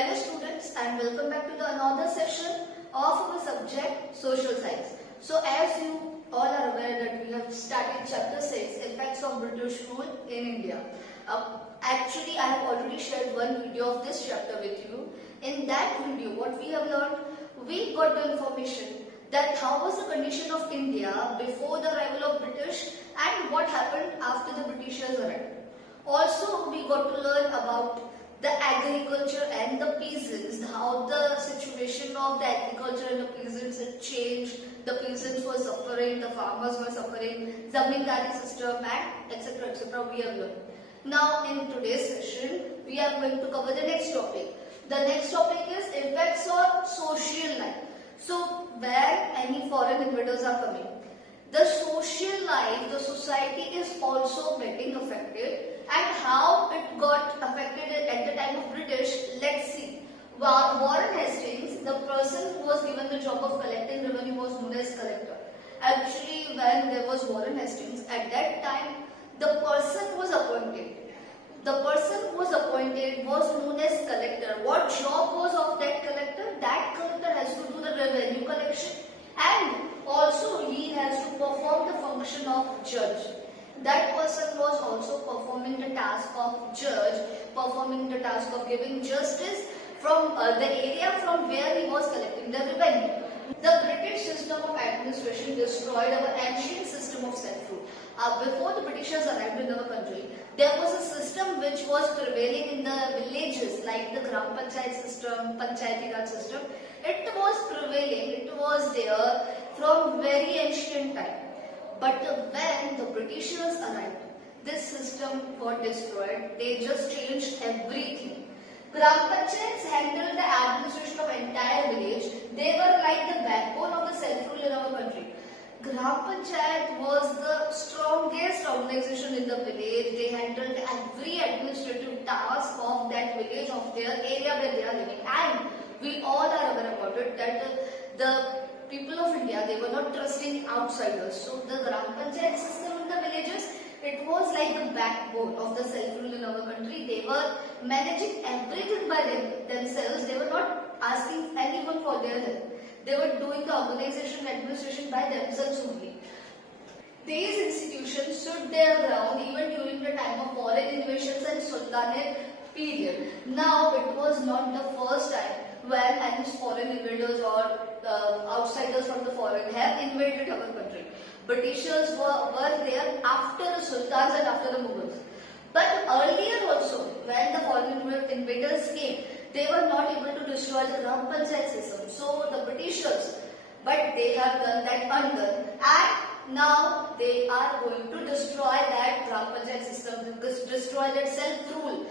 Hello students and welcome back to the another session of our subject social science. So as you all are aware that we have started chapter 6 effects of British rule in India. Actually I have already shared one video of this chapter with you. In that video what we have learned, we got the information that how was the condition of India before the arrival of British and what happened after the Britishers arrived. Also we got to learn about the agriculture and the peasants, how the situation of the agriculture and the peasants had changed. The peasants were suffering, the farmers were suffering, zamindari system and etc. we have learned. Now in today's session, we are going to cover the next topic. The next topic is effects on social life. So when any foreign invaders are coming, the social life, the society is also getting affected. And how it got affected at the time of British, let's see. Warren Hastings, the person who was given the job of collecting revenue, was known as collector. Actually, when there was Warren Hastings, at that time, the person who was appointed was known as collector. What job was of that collector? That collector has to do the revenue collection and also he has to perform the function of judge. That person was also performing the task of judge, performing the task of giving justice from the area from where he was collecting the revenue. The British system of administration destroyed our ancient system of self-rule. Before the Britishers arrived in our country, there was a system which was prevailing in the villages like the Gram Panchayat system, Panchayati Raj system. It was prevailing, it was there from very ancient time. But when the Britishers arrived, this system got destroyed. They just changed everything. Gram Panchayats handled the administration of entire village. They were like the backbone of the self-rule in our country. Gram Panchayat was the strongest organization in the village. They handled every administrative task of that village, of their area where they are living. And we all are aware about it that the people of India, they were not trusting outsiders. So the Gram Panchayat system in the villages, it was like the backbone of the self-rule in our country. They were managing everything by themselves. They were not asking anyone for their help. They were doing the organization and administration by themselves only. These institutions stood their ground even during the time of foreign invasions and Sultanate period. Now it was not the first time when any foreign invaders or outsiders from the foreign have invaded our country. Britishers were there after the Sultans and after the Mughals. But earlier also, when the foreign invaders came, they were not able to destroy the Gram Panchayat system. So the Britishers, but they have done that undone, and now they are going to destroy that Gram Panchayat system, destroy that self-rule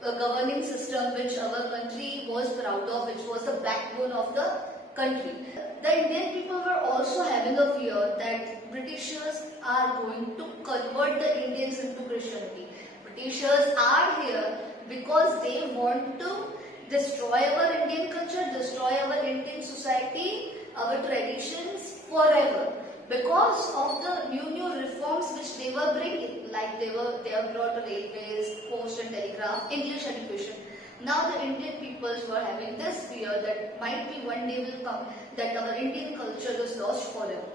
governing system which our country was proud of, which was the backbone of the country. The Indian people were also having a fear that Britishers are going to convert the Indians into Christianity. Britishers are here because they want to destroy our Indian culture, destroy our Indian society, our traditions forever. Because of the new reforms which they were bringing, like they have brought railways, post and telegraph, English education. Now the Indian peoples were having this fear that might be one day will come that our Indian culture is lost forever.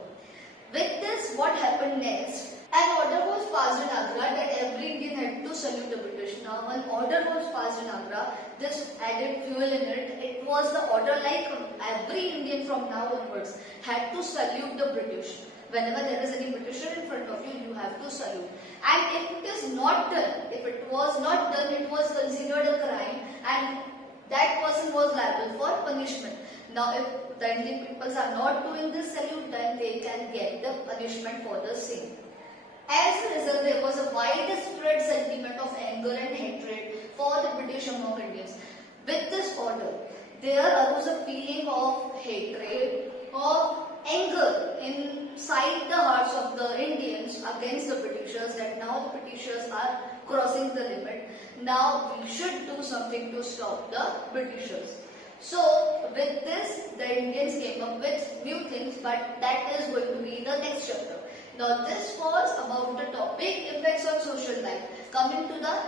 With this, what happened next? An order was passed in Agra that every Indian had to salute the British. Now when order was passed in Agra, this added fuel in it. It was the order like every Indian from now onwards had to salute the British. Whenever there is any Britisher in front of you, you have to salute. And if it is not done, if it was not done, it was considered a crime and that person was liable for punishment. Now if the Indian peoples are not doing this salute, then they can get the punishment for the same. As a result, there was a widespread sentiment of anger and hatred for the British among Indians. With this order, there arose a feeling of hatred, of anger inside the hearts of the Indians against the Britishers, that now the Britishers are crossing the limit. Now we should do something to stop the Britishers. So with this, the Indians came up with new things, but that is going to be the next chapter. Now this was about the topic effects on social life. Coming to the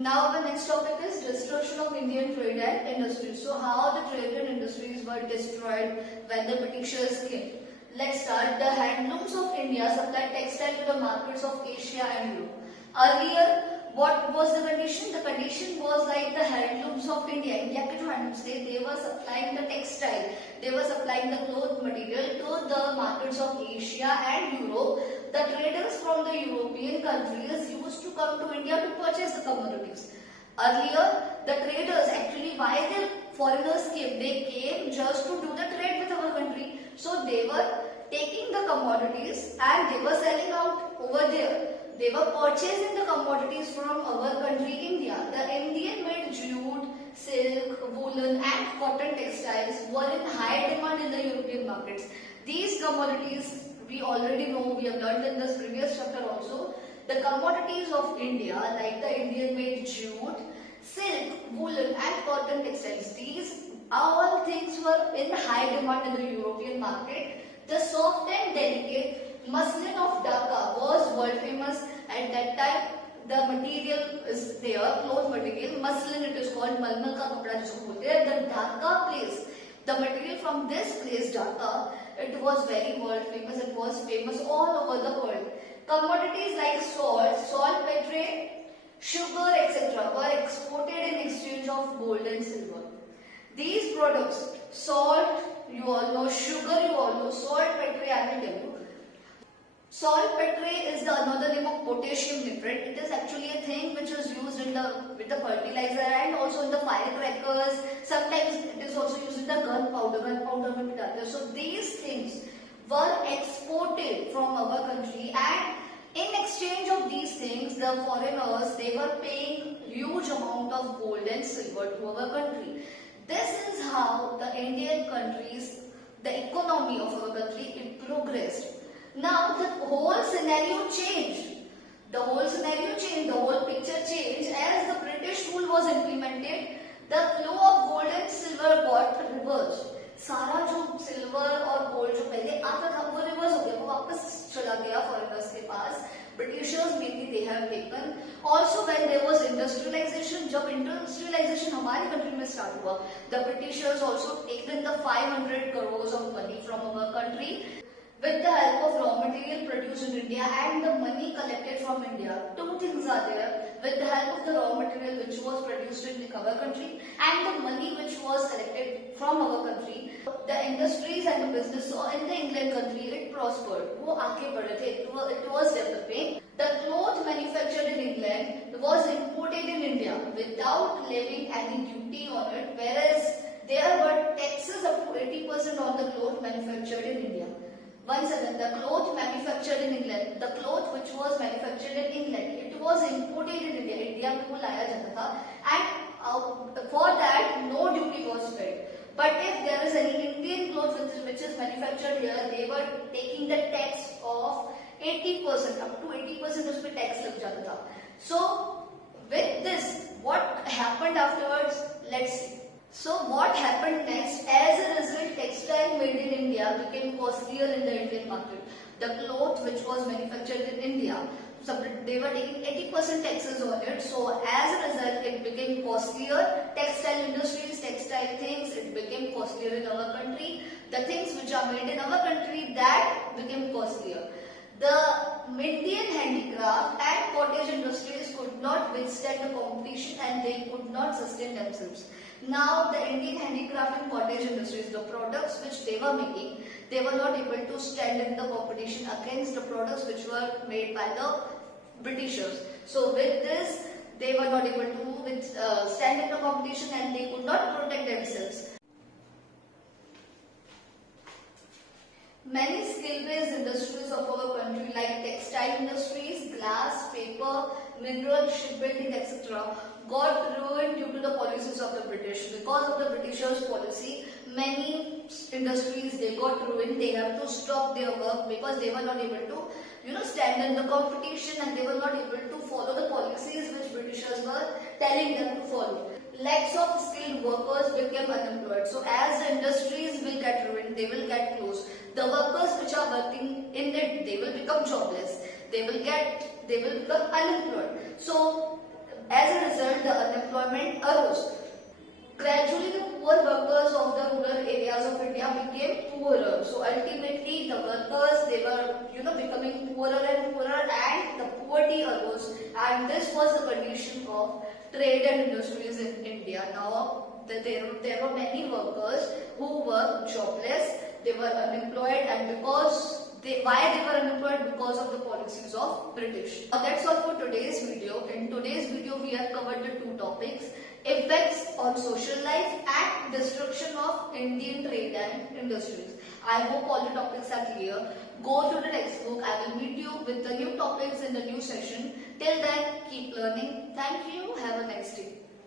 Now our next topic is destruction of Indian trade and industry. So how the trade and industries were destroyed when the Britishers came. Let's start. The handlooms of India supplied textile to the markets of Asia and Europe. Earlier, what was the condition? The condition was like the handlooms of India. India के जो handlooms थे, they were supplying the textile, they were supplying the cloth material to the markets of Asia and Europe. The traders from the European countries used to come to India to purchase the commodities. Earlier, the traders actually, why the foreigners came? They came just to do the trade with our country. So they were taking the commodities and they were selling out over there. They were purchasing the commodities from our country, India. The Indian made jute, silk, woolen and cotton textiles were in high demand in the European markets. These commodities we already know, we have learned in this previous chapter also. The commodities of India, like the Indian made jute, silk, woolen and cotton textiles, these all things were in high demand in the European market. The soft and delicate muslin of Dhaka was world famous at that time. The material is there, cloth material, muslin it is called, malmal ka kapda jisko bolte hain. The Dhaka place, the material from this place Dhaka, it was very world famous, it was famous all over the world. Commodities like salt, saltpetre, sugar etc. were exported in exchange of gold and silver. These products, salt you all know, sugar you all know, saltpetre I will tell you. Saltpetre is the another name of potassium nitrate. It is actually a thing which is used in with the fertilizer and also in the firecrackers. Sometimes it is also used in the gunpowder. So these things were exported from our country, and in exchange of these things, the foreigners, they were paying huge amount of gold and silver to our country. This is how the Indian countries, the economy of our country, it progressed. Now the whole scenario changed. The whole scenario changed, the whole picture changed as the British rule was implemented. The flow of gold and silver got reversed. सारा जो silver और gold जो पहले आता था वो reverse हो गया, वो वापस चला गया फॉरेनर्स के पास. Britishers mainly they have taken. Also when there was industrialization, जब industrialization हमारी country में start हुआ, the Britishers also taken the 500 crores of money from our country. With the help of raw material produced in India and the money collected from India, two things are there. With the help of the raw material which was produced in our country and the money which was collected from our country, the industries and the business in the England country, it prospered. वो आगे बढ़े थे, it was developing. The cloth manufactured in England was imported in India without levying any duty on it, whereas there were taxes up to 80% on the cloth manufactured in India. Once again, the cloth manufactured in England, the cloth which was manufactured in England, it was imported in India. India में वो लाया जाता था, and for that no duty was paid. But if there is any Indian cloth which is manufactured here, they were taking the tax of 80%, up to 80% उस पे tax लग जाता था. So with this, what happened afterwards? Let's see. So what happened next? As a result, textile made in India became costlier in the Indian market. The cloth which was manufactured in India, so they were taking 80% taxes on it. So as a result, it became costlier. Textile industries, textile things, it became costlier in our country. The things which are made in our country, that became costlier. The Indian handicraft and cottage industries could not withstand the competition and they could not sustain themselves. Now the Indian handicraft and cottage industries, the products which they were making, they were not able to stand in the competition against the products which were made by the Britishers. So with this, they were not able to stand in the competition and they could not protect themselves. Many skill-based industries of our country like textile industries, glass, paper, mineral, shipbuilding, etc. got ruined due to the policies of the British. Because of the Britishers' policy, many industries they got ruined. They have to stop their work because they were not able to, stand in the competition and they were not able to follow the policies which Britishers were telling them to follow. Lacks of skilled workers became unemployed. So as the industries will get ruined, they will get closed. The workers which are working in it, they will become jobless. They will become unemployed. So As a result, the unemployment arose. Gradually, the poor workers of the rural areas of India became poorer. So ultimately, the workers, they were, becoming poorer and poorer, and the poverty arose. And this was the condition of trade and industries in India. Now, there were many workers who were jobless. They were unemployed, and why they were unemployed? Because of the policies of British. Now that's all for today's video. In today's video, we have covered the two topics: effects on social life and destruction of Indian trade and industries. I hope all the topics are clear. Go through the textbook. I will meet you with the new topics in the new session. Till then, keep learning. Thank you. Have a nice day.